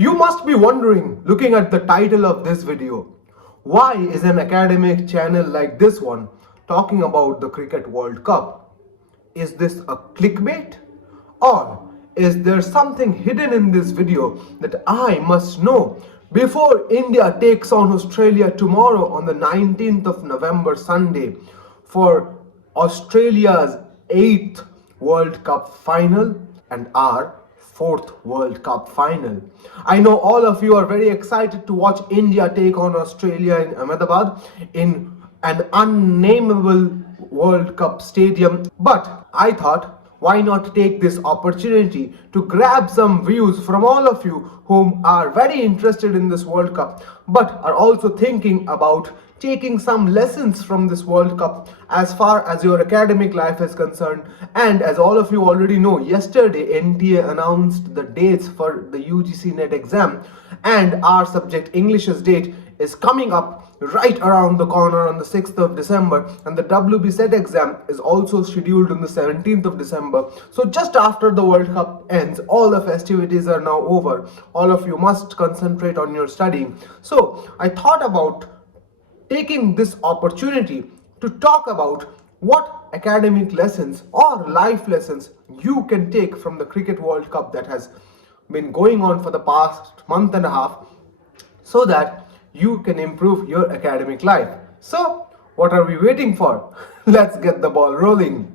You must be wondering, looking at the title of this video, why is an academic channel like this one talking about the Cricket World Cup? Is this a clickbait? Or is there something hidden in this video that I must know before India takes on Australia tomorrow on the 19th of November, Sunday, for Australia's 8th World Cup final and our 4th World Cup final? I know all of you are very excited to watch India take on Australia in Ahmedabad in an unnameable World Cup stadium, but I thought, why not take this opportunity to grab some views from all of you whom are very interested in this World Cup but are also thinking about taking some lessons from this World Cup as far as your academic life is concerned. And as all of you already know, yesterday NTA announced the dates for the UGC NET exam, and our subject English's date is coming up right around the corner on the 6th of December, and the WB set exam is also scheduled on the 17th of December. So just after the World Cup ends, all the festivities are now over. All of you must concentrate on your studying. So I thought about taking this opportunity to talk about what academic lessons or life lessons you can take from the Cricket World Cup that has been going on for the past month and a half, so that you can improve your academic life. So, what are we waiting for? Let's get the ball rolling.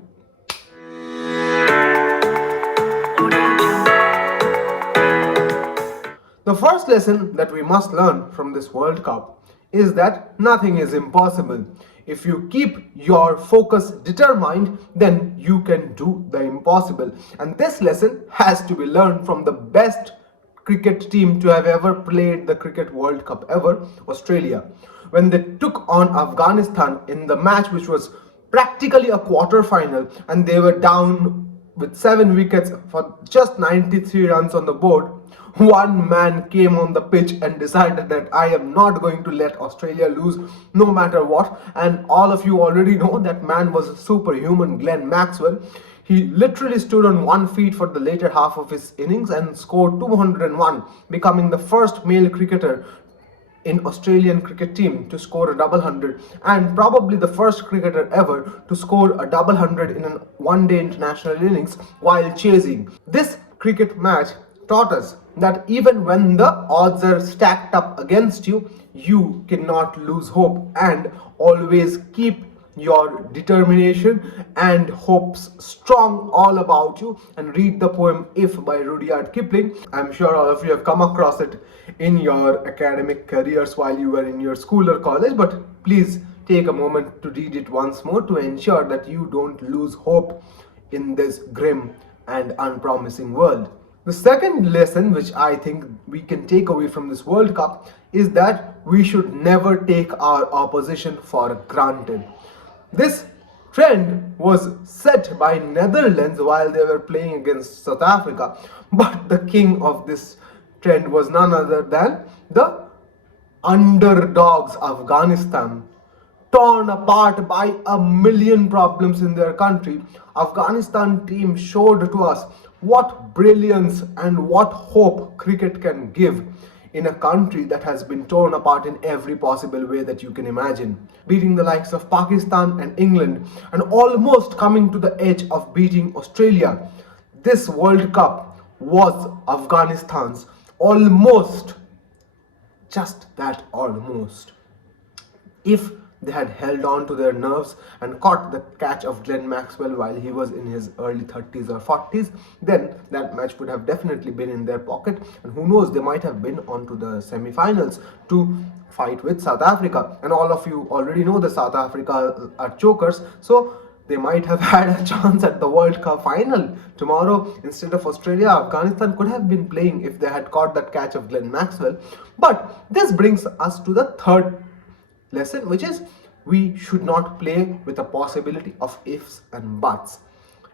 The first lesson that we must learn from this World Cup is that nothing is impossible. If you keep your focus determined, then you can do the impossible. And this lesson has to be learned from the best cricket team to have ever played the Cricket World Cup ever, Australia. When they took on Afghanistan in the match which was practically a quarter final, and they were down with 7 wickets for just 93 runs on the board, one man came on the pitch and decided that I am not going to let Australia lose no matter what. And all of you already know that man was superhuman Glenn Maxwell. He literally stood on 1 feet for the later half of his innings and scored 201, becoming the first male cricketer in Australian cricket team to score a double hundred, and probably the first cricketer ever to score a double hundred in a one-day international innings while chasing. This cricket match taught us that even when the odds are stacked up against you, you cannot lose hope and always keep your determination and hopes strong all about you. And read the poem If by Rudyard Kipling. I'm sure all of you have come across it in your academic careers while you were in your school or college, but please take a moment to read it once more to ensure that you don't lose hope in this grim and unpromising world. The second lesson which I think we can take away from this World Cup is that we should never take our opposition for granted. This trend was set by Netherlands while they were playing against South Africa, but the king of this trend was none other than the underdogs Afghanistan. Torn apart by a million problems in their country, Afghanistan team showed to us what brilliance and what hope cricket can give in a country that has been torn apart in every possible way that you can imagine. Beating the likes of Pakistan and England and almost coming to the edge of beating Australia. This World Cup was Afghanistan's almost. Just that almost. If they had held on to their nerves and caught the catch of Glenn Maxwell while he was in his early 30s or 40s, then that match would have definitely been in their pocket, and who knows, they might have been onto the semi-finals to fight with South Africa. And all of you already know the South Africa are chokers, so they might have had a chance at the World Cup final tomorrow. Instead of Australia, Afghanistan could have been playing if they had caught that catch of Glenn Maxwell. But this brings us to the third lesson, which is we should not play with a possibility of ifs and buts.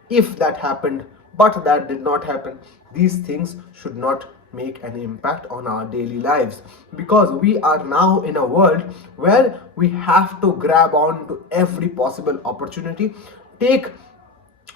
If that happened, but that did not happen, these things should not make an impact on our daily lives, because we are now in a world where we have to grab on to every possible opportunity, take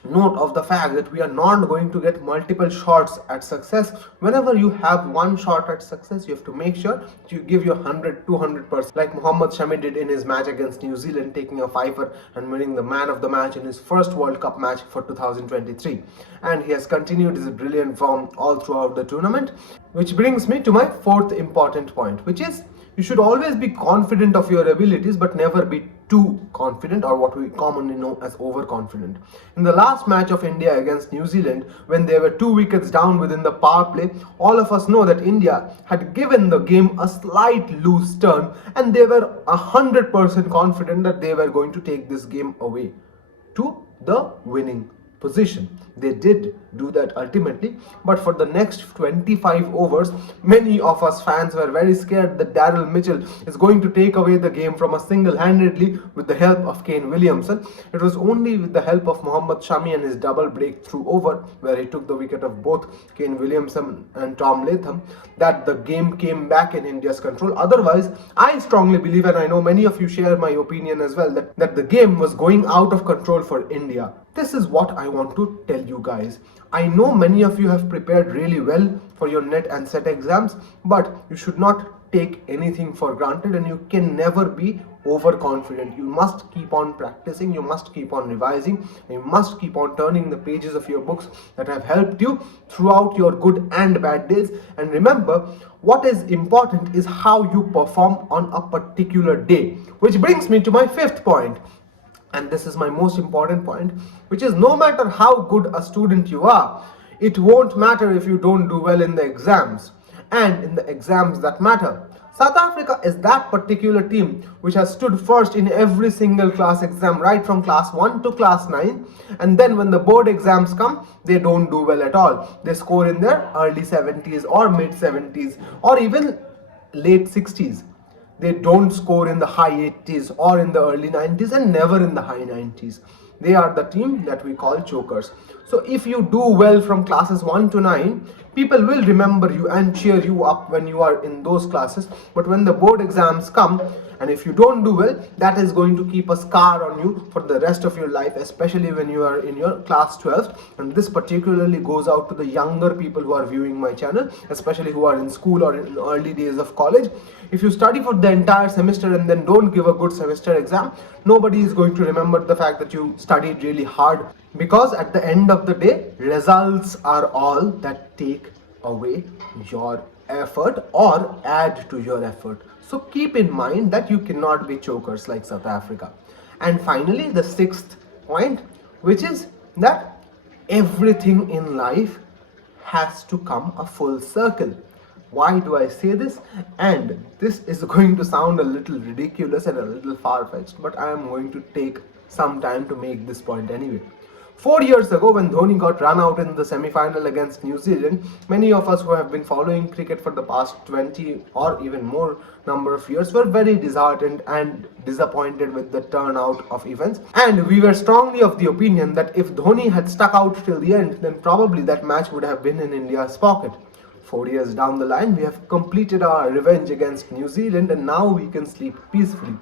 note of the fact that we are not going to get multiple shots at success. Whenever you have one shot at success, you have to make sure you give your 100 200%, like Mohammad Shami did in his match against New Zealand, taking a fifer and winning the man of the match in his first World Cup match for 2023. And he has continued his brilliant form all throughout the tournament, which brings me to my fourth important point, which is you should always be confident of your abilities but never be too confident, or what we commonly know as overconfident. In the last match of India against New Zealand, when they were 2 wickets down within the power play, all of us know that India had given the game a slight loose turn and they were 100% confident that they were going to take this game away to the winning position. They did do that ultimately, but for the next 25 overs, many of us fans were very scared that Daryl Mitchell is going to take away the game from us single-handedly with the help of Kane Williamson. It was only with the help of Mohammad Shami and his double breakthrough over, where he took the wicket of both Kane Williamson and Tom Latham, that the game came back in India's control. Otherwise, I strongly believe, and I know many of you share my opinion as well, that the game was going out of control for India. This is what I want to tell you guys. I know many of you have prepared really well for your net and set exams, but you should not take anything for granted and you can never be overconfident. You must keep on practicing, you must keep on revising, you must keep on turning the pages of your books that have helped you throughout your good and bad days. And remember, what is important is how you perform on a particular day. Which brings me to my fifth point. And this is my most important point, which is no matter how good a student you are, it won't matter if you don't do well in the exams. And in the exams that matter, South Africa is that particular team which has stood first in every single class exam, right from class 1 to class 9. And then when the board exams come, they don't do well at all. They score in their early 70s or mid 70s or even late 60s. They don't score in the high 80s or in the early 90s and never in the high 90s. They are the team that we call chokers. So if you do well from classes 1 to 9, people will remember you and cheer you up when you are in those classes. But when the board exams come, and if you don't do well, that is going to keep a scar on you for the rest of your life, especially when you are in your class 12th. And this particularly goes out to the younger people who are viewing my channel, especially who are in school or in early days of college. If you study for the entire semester and then don't give a good semester exam, nobody is going to remember the fact that you studied really hard, because at the end of the day, results are all that take away your effort or add to your effort. So keep in mind that you cannot be chokers like South Africa. And finally, the sixth point, which is that everything in life has to come a full circle. Why do I say this? And this is going to sound a little ridiculous and a little far-fetched, but I am going to take some time to make this point anyway. 4 years ago, when Dhoni got run out in the semi-final against New Zealand, many of us who have been following cricket for the past 20 or even more number of years were very disheartened and disappointed with the turnout of events. And we were strongly of the opinion that if Dhoni had stuck out till the end, then probably that match would have been in India's pocket. 4 years down the line, we have completed our revenge against New Zealand and now we can sleep peacefully.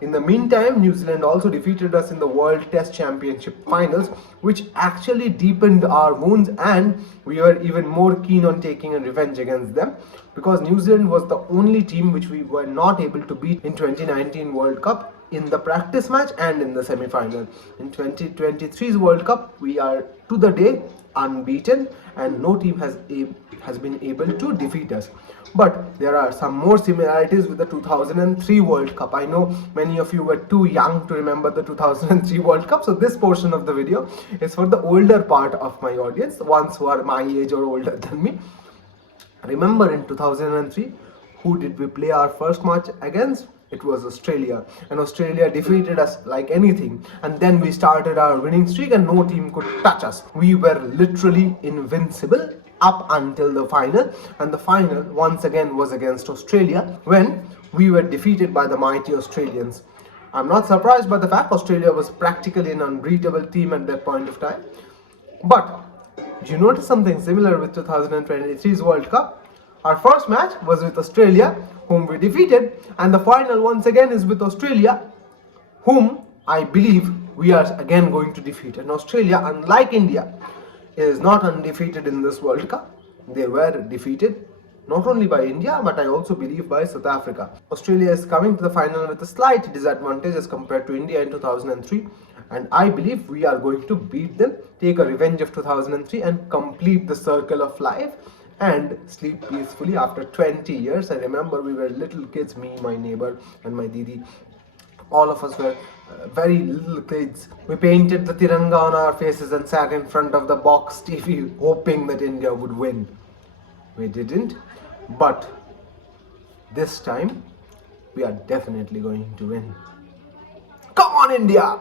In the meantime, New Zealand also defeated us in the World Test Championship finals, which actually deepened our wounds, and we were even more keen on taking a revenge against them, because New Zealand was the only team which we were not able to beat in 2019 World Cup in the practice match and in the semi-final. In 2023's World Cup, we are to the day unbeaten and no team has been able to defeat us. But there are some more similarities with the 2003 World Cup. I know many of you were too young to remember the 2003 World Cup, so this portion of the video is for the older part of my audience, the ones who are my age or older than me. Remember in 2003, who did we play our first match against? It was Australia, and Australia defeated us like anything, and then we started our winning streak and no team could touch us. We were literally invincible up until the final, and the final once again was against Australia, when we were defeated by the mighty Australians. I'm not surprised by the fact Australia was practically an unbeatable team at that point of time. But do you notice something similar with 2023's World Cup? Our first match was with Australia, whom we defeated, and the final once again is with Australia, whom I believe we are again going to defeat. And Australia, unlike India, is not undefeated in this World Cup. They were defeated not only by India, but I also believe by South Africa. Australia is coming to the final with a slight disadvantage as compared to India in 2003, and I believe we are going to beat them, take a revenge of 2003, and complete the circle of life and sleep peacefully after 20 years. I remember we were little kids, me, my neighbor, and my didi. All of us were very little kids. We painted the Tiranga on our faces and sat in front of the box TV hoping that India would win. We didn't, but this time we are definitely going to win. Come on, India!